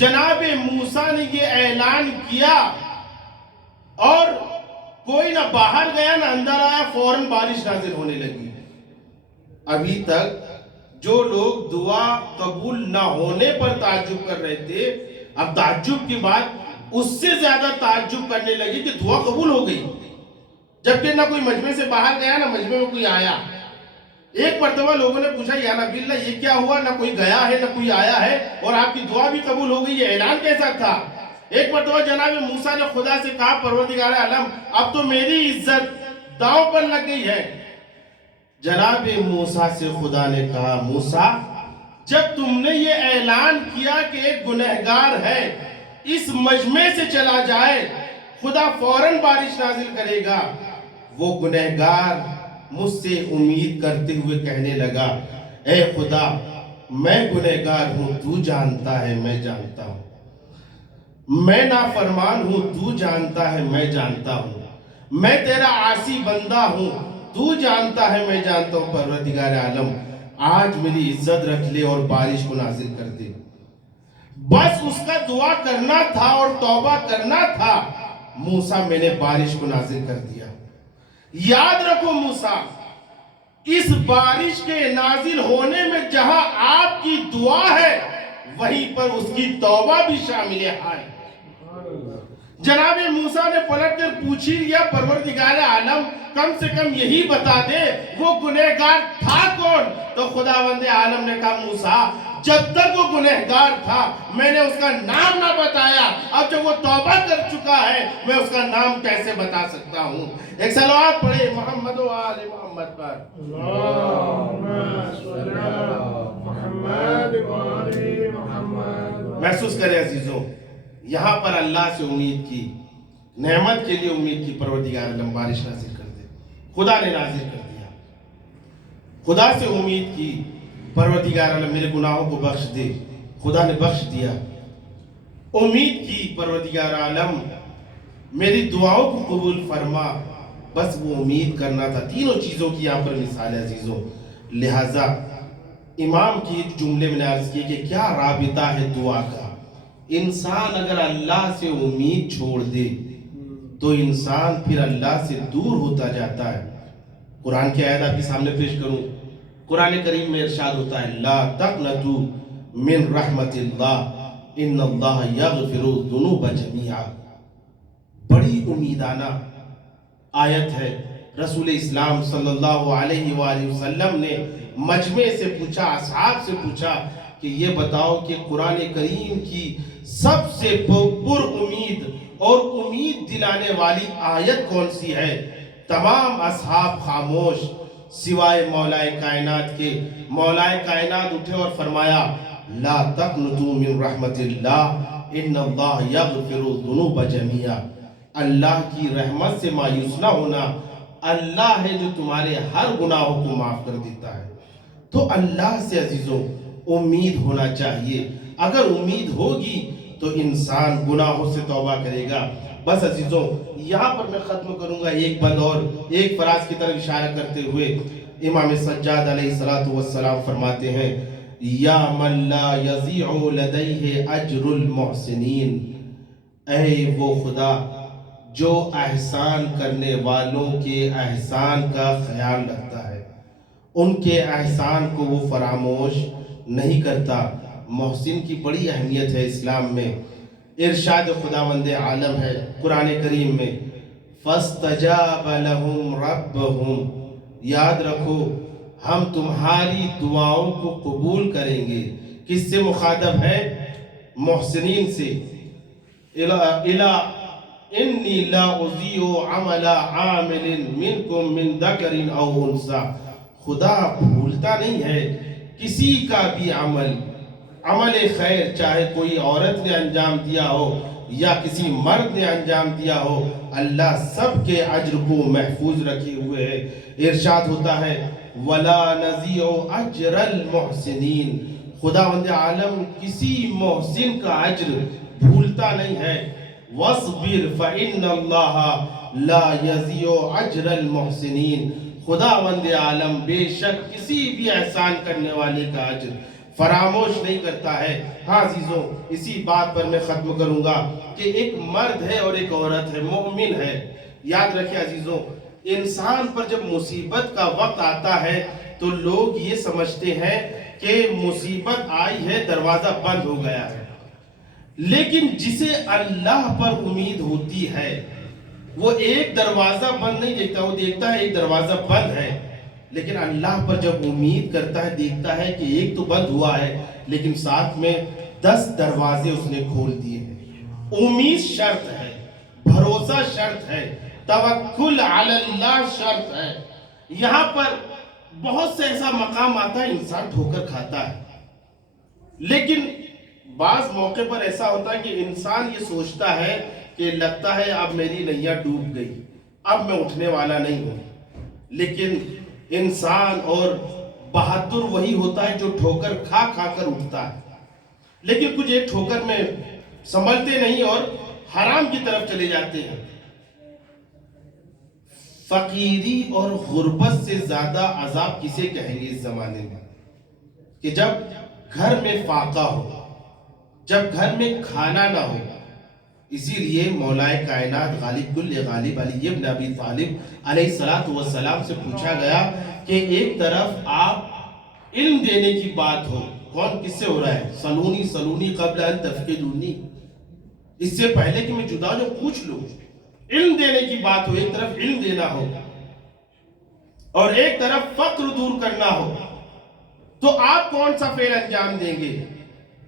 جناب موسیٰ نے یہ اعلان کیا اور کوئی نہ باہر گیا نہ اندر آیا، فوراً بارش نازل ہونے لگی۔ ابھی تک جو لوگ دعا قبول نہ ہونے پر تعجب کر رہے تھے، اب تعجب کی بات اس سے زیادہ تعجب کرنے لگی کہ دعا قبول ہو گئی، جبکہ نہ کوئی مجمع سے باہر گیا نہ مجمع میں کوئی آیا۔ ایک مرتبہ لوگوں نے پوچھا یا نبی اللہ یہ کیا ہوا، نہ کوئی گیا ہے نہ کوئی آیا ہے اور آپ کی دعا بھی قبول ہو گئی، یہ اعلان کیسا تھا؟ ایک مرتبہ جناب موسیٰ نے خدا سے کہا پروردگار عالم اب تو میری عزت داؤ پر لگ گئی ہے۔ جناب موسیٰ سے خدا نے کہا موسیٰ جب تم نے یہ اعلان کیا کہ ایک گنہگار ہے اس مجمع سے چلا جائے، خدا فوراً بارش نازل کرے گا۔ وہ گنہگار مجھ سے امید کرتے ہوئے کہنے لگا اے خدا میں گنہگار ہوں، تو جانتا ہے میں جانتا ہوں، میں نافرمان ہوں، تو جانتا ہے میں جانتا ہوں، میں تیرا عاصی بندہ ہوں، تو جانتا ہے میں جانتا ہوں، پروردگار عالم آج میری عزت رکھ لے اور بارش کو نازل کر دے۔ بس اس کا دعا کرنا تھا اور توبہ کرنا تھا، موسیٰ میں نے بارش کو نازل کر دیا۔ یاد رکھو موسیٰ اس بارش کے نازل ہونے میں جہاں آپ کی دعا ہے وہیں پر اس کی توبہ بھی شامل ہے۔ جناب موسیٰ نے پلٹ کر پوچھ ہی لیا پروردگار عالم کم سے کم یہی بتا دے وہ گنہگار تھا کون؟ تو خداوند عالم نے کہا موسیٰ جب تک وہ گنہگار تھا میں نے اس کا نام نہ بتایا، اب جب وہ توبہ کر چکا ہے میں اس کا نام کیسے بتا سکتا ہوں؟ ایک صلوات پڑھے محمد و آل محمد پر۔ اللہم صلی علی محمد و آل محمد۔ محسوس کرے عزیزوں یہاں پر اللہ سے امید کی، نعمت کے لیے امید کی، پروردگار عالم بارش نازل کر دے، خدا نے نازل کر دیا۔ خدا سے امید کی پروردگار عالم میرے گناہوں کو بخش دے، خدا نے بخش دیا۔ امید کی پروردگار عالم میری دعاؤں کو قبول فرما، بس وہ امید کرنا تھا۔ تینوں چیزوں کی یہاں پر مثال ہے عزیزوں۔ لہٰذا امام کی ایک جملے میں نے عرض کی کہ کیا رابطہ ہے دعا کا۔ انسان اگر اللہ سے امید چھوڑ دے تو انسان پھر اللہ سے دور ہوتا جاتا ہے۔ قرآن کی آیت آپ کے سامنے پیش کروں، قرآن کریم میں ارشاد ہوتا ہے لا تقنطوا من رحمت اللہ ان اللہ یغفر الذنوب جميعا۔ بڑی امیدانہ آیت ہے۔ رسول اسلام صلی اللہ علیہ وآلہ وسلم نے مجمع سے پوچھا، اصحاب سے پوچھا کہ یہ بتاؤ کہ قرآن کریم کی سب سے پر امید اور امید دلانے والی آیت کون سی ہے؟ تمام اصحاب خاموش سوائے مولا کائنات کے۔ مولا کائنات اٹھے اور فرمایا لا تقنطوا من رحمت اللہ ان اللہ یغفر الذنوب جميعا۔ اللہ کی رحمت سے مایوس نہ ہونا، اللہ ہے جو تمہارے ہر گناہوں کو معاف کر دیتا ہے۔ تو اللہ سے عزیزوں امید ہونا چاہیے۔ اگر امید ہوگی تو انسان گناہوں سے توبہ کرے گا۔ بس عزیزوں یہاں پر میں ختم کروں گا ایک بند اور ایک فراز کی طرف اشارہ کرتے ہوئے۔ امام سجاد علیہ السلام فرماتے ہیں یا من لا یضیع لدیہ اجر المحسنین، اے وہ خدا جو احسان کرنے والوں کے احسان کا خیال رکھتا ہے، ان کے احسان کو وہ فراموش نہیں کرتا۔ محسن کی بڑی اہمیت ہے اسلام میں۔ ارشاد خداوند عالم ہے قرآن کریم میں، فَاسْتَجَابَ لَهُمْ رَبُّهُمْ، یاد رکھو ہم تمہاری دعاؤں کو قبول کریں گے۔ کس سے مخاطب ہے؟ محسنین سے۔ اِلَا انی لا اضیع عمل عامل منکم من ذکر او انثی، خدا بھولتا نہیں ہے کسی کا بھی عمل خیر، چاہے کوئی عورت نے انجام دیا ہو یا کسی مرد نے انجام دیا ہو، اللہ سب کے اجر کو محفوظ رکھے ہوئے ہے۔ ارشاد ہوتا ہے وَلَا نَضِيعُ أَجْرَ الْمُحْسِنِينَ، خداوند عالم کسی محسن کا اجر بھولتا نہیں ہے۔ وَاصْبِرْ فَإِنَّ اللَّهَ لَا يَضِيعُ أَجْرَ الْمُحْسِنِينَ، خداوند عالم بے شک کسی بھی احسان کرنے والے کا اجر فراموش نہیں کرتا ہے۔ ہاں عزیزوں، اسی بات پر میں ختم کروں گا کہ ایک مرد ہے اور ایک عورت ہے، مومن ہے۔ یاد رکھیں عزیزوں، انسان پر جب مصیبت کا وقت آتا ہے تو لوگ یہ سمجھتے ہیں کہ مصیبت آئی ہے، دروازہ بند ہو گیا ہے، لیکن جسے اللہ پر امید ہوتی ہے وہ ایک دروازہ بند نہیں دیکھتا، وہ دیکھتا ہے ایک دروازہ بند ہے، لیکن اللہ پر جب امید کرتا ہے دیکھتا ہے کہ ایک تو بند ہوا ہے لیکن ساتھ میں 10 دروازے اس نے کھول دیے ہیں۔ امید شرط ہے، بھروسہ شرط ہے، توکل علی اللہ شرط ہے۔ یہاں پر بہت سے ایسا مقام آتا ہے انسان ٹھوکر کھاتا ہے، لیکن بعض موقع پر ایسا ہوتا ہے کہ انسان یہ سوچتا ہے کہ لگتا ہے اب میری نیا ڈوب گئی، اب میں اٹھنے والا نہیں ہوں۔ لیکن انسان اور بہادر وہی ہوتا ہے جو ٹھوکر کھا کھا کر اٹھتا ہے، لیکن کچھ ایک ٹھوکر میں سنبھلتے نہیں اور حرام کی طرف چلے جاتے ہیں۔ فقیری اور غربت سے زیادہ عذاب کسے کہیں گے اس زمانے میں؟ کہ جب گھر میں فاقہ ہو، جب گھر میں کھانا نہ ہو۔ اسی لیے مولائے کائنات غالب کل غالب علی ابن ابی طالب علیہ السلام سے پوچھا گیا کہ ایک طرف آپ علم دینے کی بات ہو، کون کس سے ہو رہا ہے؟ سلونی سلونی قبل ان تفقدونی، اس سے پہلے کہ میں جدا جو پوچھ لوں۔ علم دینے کی بات ہو، ایک طرف علم دینا ہو اور ایک طرف فقر دور کرنا ہو، تو آپ کون سا فعل انجام دیں گے؟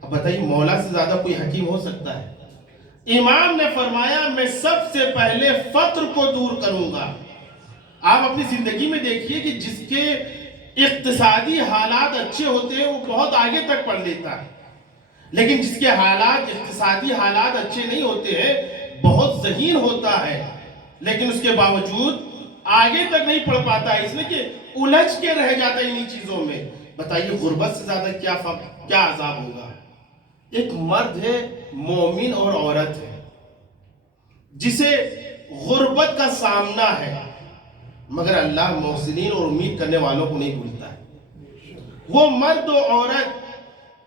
اب بتائیے، مولا سے زیادہ کوئی حکیم ہو سکتا ہے؟ امام نے فرمایا میں سب سے پہلے فقر کو دور کروں گا۔ آپ اپنی زندگی میں دیکھیے کہ جس کے اقتصادی حالات اچھے ہوتے ہیں وہ بہت آگے تک پڑھ لیتا ہے، لیکن جس کے اقتصادی حالات اچھے نہیں ہوتے ہیں بہت ذہین ہوتا ہے، لیکن اس کے باوجود آگے تک نہیں پڑھ پاتا ہے، اس لیے کہ الجھ کے رہ جاتا ہے انہی چیزوں میں۔ بتائیے غربت سے زیادہ کیا عذاب ہوگا؟ ایک مرد ہے، مومن اور عورت ہے، جسے غربت کا سامنا ہے، مگر اللہ محسنین اور امید کرنے والوں کو نہیں بھولتا ہے۔ وہ مرد و عورت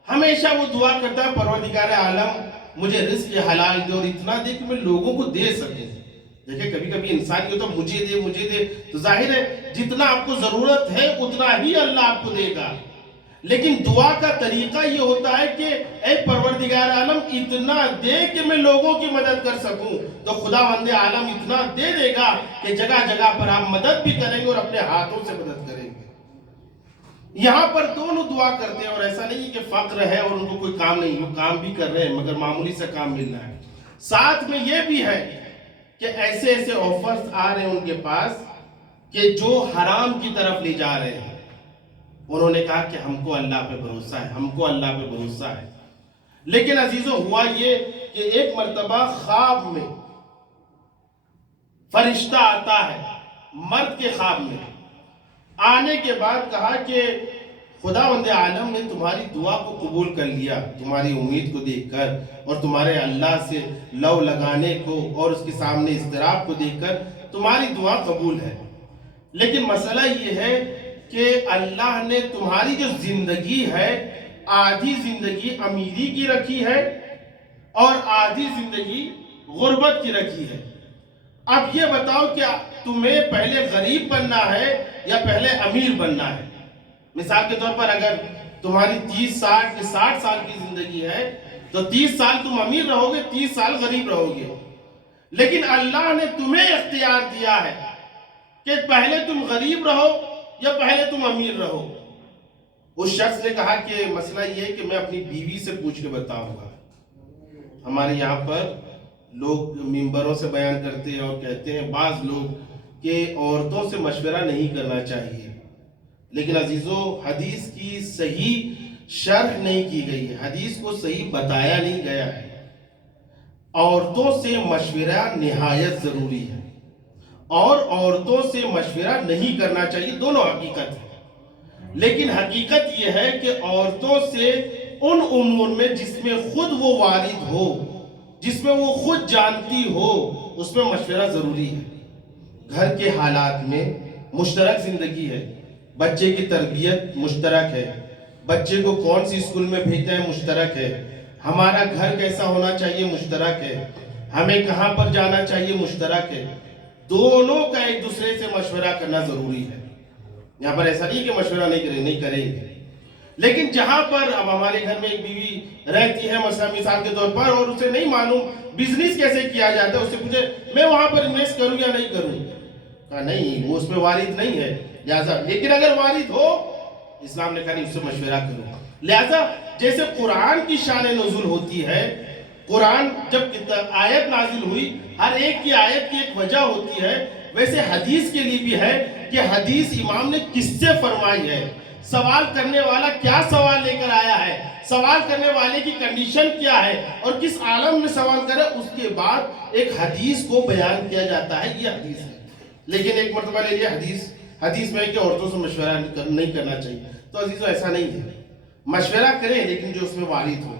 ہمیشہ وہ دعا کرتا ہے پروردگار عالم مجھے رزق حلال دے اور اتنا دے کہ میں لوگوں کو دے سکوں۔ دیکھیں کبھی کبھی انسان یہ ہوتا ہے مجھے دے، تو ظاہر ہے جتنا آپ کو ضرورت ہے اتنا ہی اللہ آپ کو دے گا، لیکن دعا کا طریقہ یہ ہوتا ہے کہ اے پروردگار عالم اتنا دے کہ میں لوگوں کی مدد کر سکوں، تو خداوند عالم اتنا دے دے گا کہ جگہ جگہ پر آپ مدد بھی کریں گے اور اپنے ہاتھوں سے مدد کریں گے۔ یہاں پر دونوں دعا کرتے ہیں، اور ایسا نہیں کہ فقر ہے اور ان کو کوئی کام نہیں، وہ کام بھی کر رہے ہیں مگر معمولی سے کام مل رہا ہے۔ ساتھ میں یہ بھی ہے کہ ایسے ایسے آفرز آ رہے ہیں ان کے پاس کہ جو حرام کی طرف لے جا رہے ہیں۔ انہوں نے کہا کہ ہم کو اللہ پہ بھروسہ ہے، ہم کو اللہ پہ بھروسہ ہے، لیکن عزیزوں ہوا یہ کہ ایک مرتبہ خواب میں فرشتہ آتا ہے، مرد کے خواب میں آنے کے بعد کہا کہ خداوند عالم نے تمہاری دعا کو قبول کر لیا، تمہاری امید کو دیکھ کر اور تمہارے اللہ سے لو لگانے کو اور اس کے سامنے اضطراب کو دیکھ کر تمہاری دعا قبول ہے، لیکن مسئلہ یہ ہے کہ اللہ نے تمہاری جو زندگی ہے آدھی زندگی امیری کی رکھی ہے اور آدھی زندگی غربت کی رکھی ہے۔ اب یہ بتاؤ کہ تمہیں پہلے غریب بننا ہے یا پہلے امیر بننا ہے؟ مثال کے طور پر اگر تمہاری 30 60 سال کی زندگی ہے تو 30 سال تم امیر رہو گے، 30 سال غریب رہو گے. لیکن اللہ نے تمہیں اختیار دیا ہے کہ پہلے تم غریب رہو یا پہلے تم امیر رہو. اس شخص نے کہا کہ مسئلہ یہ ہے کہ میں اپنی بیوی سے پوچھ کے بتاؤں گا. ہمارے یہاں پر لوگ ممبروں سے بیان کرتے ہیں اور کہتے ہیں بعض لوگ کہ عورتوں سے مشورہ نہیں کرنا چاہیے. لیکن عزیزوں، حدیث کی صحیح شرح نہیں کی گئی ہے، حدیث کو صحیح بتایا نہیں گیا ہے. عورتوں سے مشورہ نہایت ضروری ہے اور عورتوں سے مشورہ نہیں کرنا چاہیے، دونوں حقیقت ہے. لیکن حقیقت یہ ہے کہ عورتوں سے ان امور میں جس میں خود وہ وارد ہو، جس میں وہ خود جانتی ہو، اس میں مشورہ ضروری ہے. گھر کے حالات میں مشترک زندگی ہے، بچے کی تربیت مشترک ہے، بچے کو کون سی اسکول میں بھیجنا ہے مشترک ہے، ہمارا گھر کیسا ہونا چاہیے مشترک ہے، ہمیں کہاں پر جانا چاہیے مشترک ہے. دونوں کا ایک دوسرے سے مشورہ کرنا ضروری ہے. یہاں پر ایسا نہیں کہ مشورہ نہیں کریں گے. لیکن جہاں پر اب ہمارے گھر میں ایک بیوی رہتی ہے مثال کے طور پر، اور اسے نہیں معلوم بزنس کیسے کیا جاتا ہے، اس سے پوچھے میں وہاں پر انویسٹ کروں یا نہیں کروں، کہا نہیں وہ اس میں وارد نہیں ہے لہذا. لیکن اگر وارد ہو، اسلام نے کہا نہیں، اس سے مشورہ کرو. لہذا جیسے قرآن کی شان نزول ہوتی ہے، قرآن جب آیت نازل ہوئی، ہر ایک کی آیت کی ایک وجہ ہوتی ہے، ویسے حدیث کے لیے بھی ہے کہ حدیث امام نے کس سے فرمائی ہے، سوال کرنے والا کیا سوال لے کر آیا ہے، سوال کرنے والے کی کنڈیشن کیا ہے اور کس عالم میں سوال کرے، اس کے بعد ایک حدیث کو بیان کیا جاتا ہے. یہ حدیث ہے. لیکن ایک مرتبہ لے لیا حدیث میں کہ عورتوں سے مشورہ نہیں کرنا چاہیے. تو عزیزو ایسا نہیں ہے، مشورہ کریں لیکن جو اس میں وارد ہو.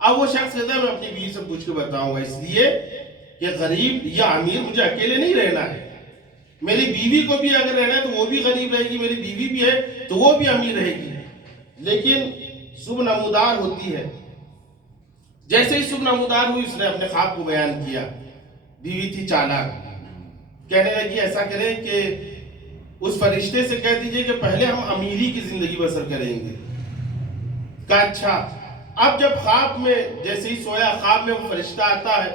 اب وہ شخص کہتا ہے میں اپنی بیوی سے پوچھ کے بتاؤں گا، اس لیے کہ غریب یا امیر مجھے اکیلے نہیں رہنا ہے. میری بیوی کو بھی اگر رہنا ہے تو وہ بھی غریب رہے گی، میری بیوی بھی ہے تو وہ بھی امیر رہے گی. لیکن صبح نمودار ہوتی ہے. جیسے ہی صبح نمودار ہوئی، اس نے اپنے خواب کو بیان کیا. بیوی تھی چالاک، کہنے لگی ایسا کریں کہ اس فرشتے سے کہہ دیجئے کہ پہلے ہم امیری کی زندگی بسر کریں گے. کہا اچھا. اب جب خواب میں جیسے ہی سویا، خواب میں وہ فرشتہ آتا ہے.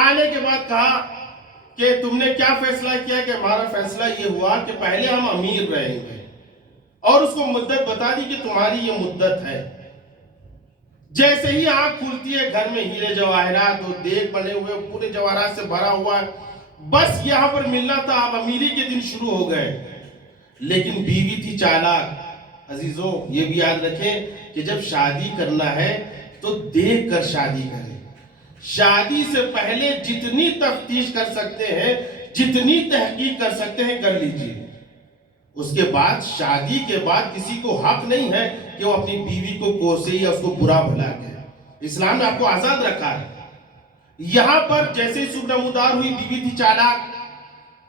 آنے کے بعد کہا کہ تم نے کیا فیصلہ کیا؟ کہ ہمارا فیصلہ یہ ہوا کہ پہلے ہم امیر رہیں گے، اور اس کو مدت بتا دی کہ تمہاری یہ مدت ہے. جیسے ہی آنکھ کھلتی ہے، گھر میں ہیرے جواہرات اور دیگ بنے ہوئے پورے جواہرات سے بھرا ہوا ہے، بس یہاں پر ملنا تھا. اب امیری کے دن شروع ہو گئے. لیکن بیوی تھی چالاک. عزیزوں یہ بھی یاد رکھیں کہ جب شادی کرنا ہے تو دیکھ کر شادی کریں. شادی سے پہلے جتنی تفتیش کر سکتے ہیں، جتنی تحقیق کر سکتے ہیں کر لیجئے. اس کے بعد شادی کے بعد کسی کو حق نہیں ہے کہ وہ اپنی بیوی کو کوسے یا اس کو برا بھلا کہے. اسلام نے آپ کو آزاد رکھا ہے. یہاں پر جیسے ہی صبح نمودار ہوئی، بیوی تھی چالاک.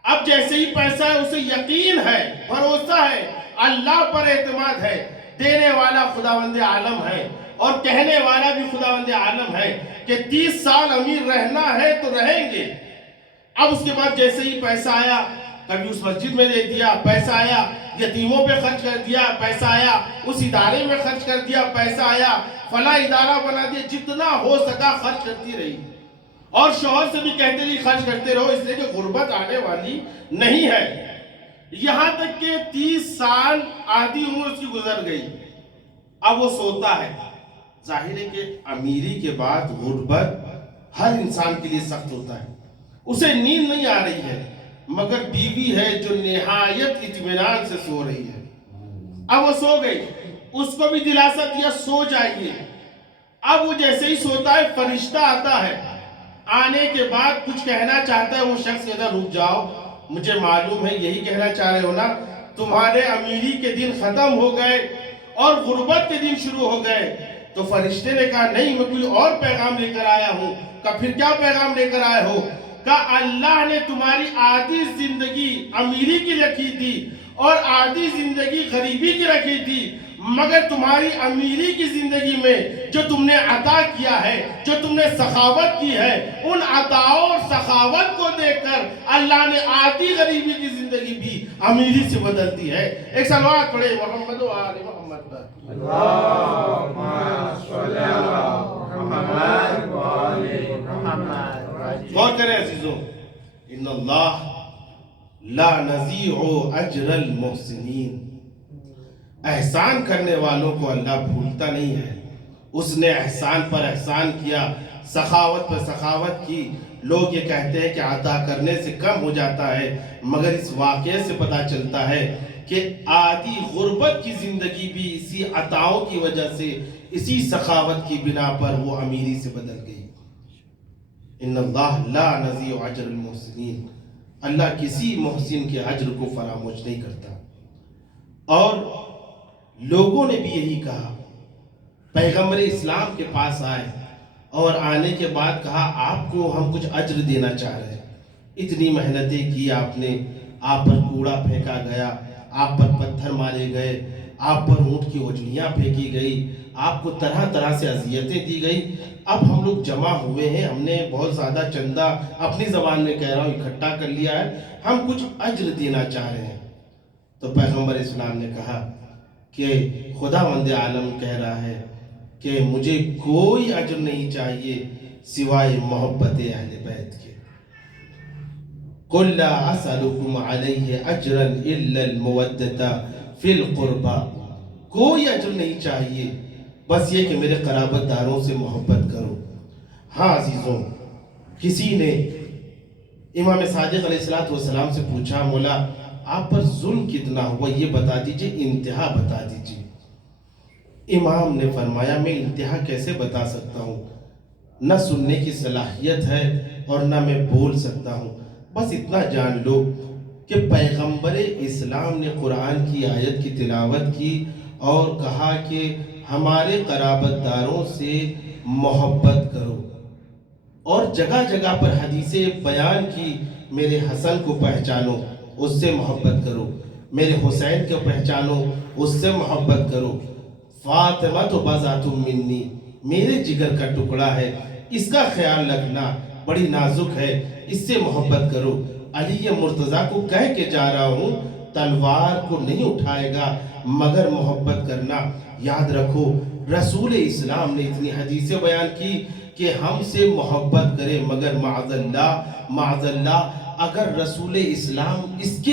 اب جیسے ہی پیسہ ہے، اسے یقین ہے، بھروسہ ہے، اللہ پر اعتماد ہے، دینے والا خداوند عالم ہے اور کہنے والا بھی خداوند عالم ہے کہ 30 سال امیر رہنا ہے تو رہیں گے. اب اس کے بعد جیسے ہی پیسہ آیا، کبھی اس مسجد میں دے دیا، پیسہ آیا یتیموں پہ خرچ کر دیا، پیسہ آیا اس ادارے میں خرچ کر دیا، پیسہ آیا فلاں ادارہ بنا دیا، جتنا ہو سکا خرچ کرتی رہی. اور شوہر سے بھی کہتے رہی خرچ کرتے رہو، اس لیے کہ غربت آنے والی نہیں ہے. یہاں تک کہ 30 سال آدھی عمر اس کی گزر گئی. اب وہ سوتا ہے. ظاہر ہے کہ امیری کے بعد غربت ہر انسان کے لیے سخت ہوتا ہے. اسے نیند نہیں آ رہی ہے، مگر بیوی ہے جو نہایت اطمینان سے سو رہی ہے. اب وہ سو گئی، اس کو بھی دلاسا دیا سو جائیے. اب وہ جیسے ہی سوتا ہے، فرشتہ آتا ہے. آنے کے بعد کچھ کہنا چاہتا ہے، وہ شخص کہتا ہے رک جاؤ، مجھے معلوم ہے یہی کہنا چاہ رہے ہو نا، تمہارے امیری کے دن ختم ہو گئے اور غربت کے دن شروع ہو گئے. تو فرشتے نے کہا نہیں، میں کوئی اور پیغام لے کر آیا ہوں. کہا پھر کیا پیغام لے کر آئے ہو؟ کہا اللہ نے تمہاری آدھی زندگی امیری کی رکھی تھی اور آدھی زندگی غریبی کی رکھی تھی، مگر تمہاری امیری کی زندگی میں جو تم نے عطا کیا ہے، جو تم نے سخاوت کی ہے، ان عطاؤں اور سخاوت کو دیکھ کر اللہ نے آدھی غریبی کی زندگی بھی امیری سے بدل دی ہے. ایک صلوات پڑھے محمد و آل محمد پر. اللہم صلی علی محمد محمد وآل محمد. غور کریں عزیزوں، ان اللہ لا نضیع اجر المحسنین، احسان کرنے والوں کو اللہ بھولتا نہیں ہے. اس نے احسان پر احسان کیا، سخاوت پر سخاوت کی. لوگ یہ کہتے ہیں کہ عطا کرنے سے کم ہو جاتا ہے، مگر اس واقعے سے پتہ چلتا ہے کہ آدھی غربت کی زندگی بھی اسی عطاؤں کی وجہ سے، اسی سخاوت کی بنا پر وہ امیری سے بدل گئی. ان اللہ لا نضیع اجر المحسنین، اللہ کسی محسن کے اجر کو فراموش نہیں کرتا. اور لوگوں نے بھی یہی کہا، پیغمبر اسلام کے پاس آئے اور آنے کے بعد کہا آپ کو ہم کچھ اجر دینا چاہ رہے ہیں. اتنی محنتیں کی آپ نے، آپ پر کوڑا پھینکا گیا، آپ پر پتھر مارے گئے، آپ پر اونٹ کی اجڑیاں پھینکی گئی، آپ کو طرح طرح سے اذیتیں دی گئی. اب ہم لوگ جمع ہوئے ہیں، ہم نے بہت زیادہ چندہ اپنی زبان میں کہہ رہا ہوں اکٹھا کر لیا ہے، ہم کچھ اجر دینا چاہ رہے ہیں. تو پیغمبر اسلام نے کہا کہ خداوند عالم کہہ رہا ہے کہ مجھے کوئی اجر نہیں چاہیے سوائے محبت اہل بیت کے. قُلْ لَا أَسْأَلُكُمْ عَلَيْهِ أَجْرًا إِلَّا الْمَوَدَّةَ فِي الْقُرْبَى، کوئی اجر نہیں چاہیے، بس یہ کہ میرے قرابت داروں سے محبت کرو. ہاں عزیزوں، کسی نے امام صادق علیہ السلام سے پوچھا، مولا آپ پر ظلم کتنا ہوا، یہ بتا دیجئے، انتہا بتا دیجئے. امام نے فرمایا میں انتہا کیسے بتا سکتا ہوں، نہ سننے کی صلاحیت ہے اور نہ میں بول سکتا ہوں. بس اتنا جان لو کہ پیغمبر اسلام نے قرآن کی آیت کی تلاوت کی اور کہا کہ ہمارے قرابت داروں سے محبت کرو، اور جگہ جگہ پر حدیثیں بیان کی، میرے حسن کو پہچانو اس سے محبت کرو، میرے حسین کو پہچانو اس سے محبت کرو. فاطمہ تو بضعۃ منی، میرے جگر کا ٹکڑا ہے، اس کا خیال رکھنا، بڑی نازک ہے، اس سے محبت کرو. علی مرتضیٰ کو کہہ کے جا رہا ہوں تلوار کو نہیں اٹھائے گا مگر محبت کرنا. یاد رکھو رسول اسلام نے اتنی حدیثیں بیان کی کہ ہم سے محبت کرے، مگر معاذ اللہ اگر رسول اسلام اس کے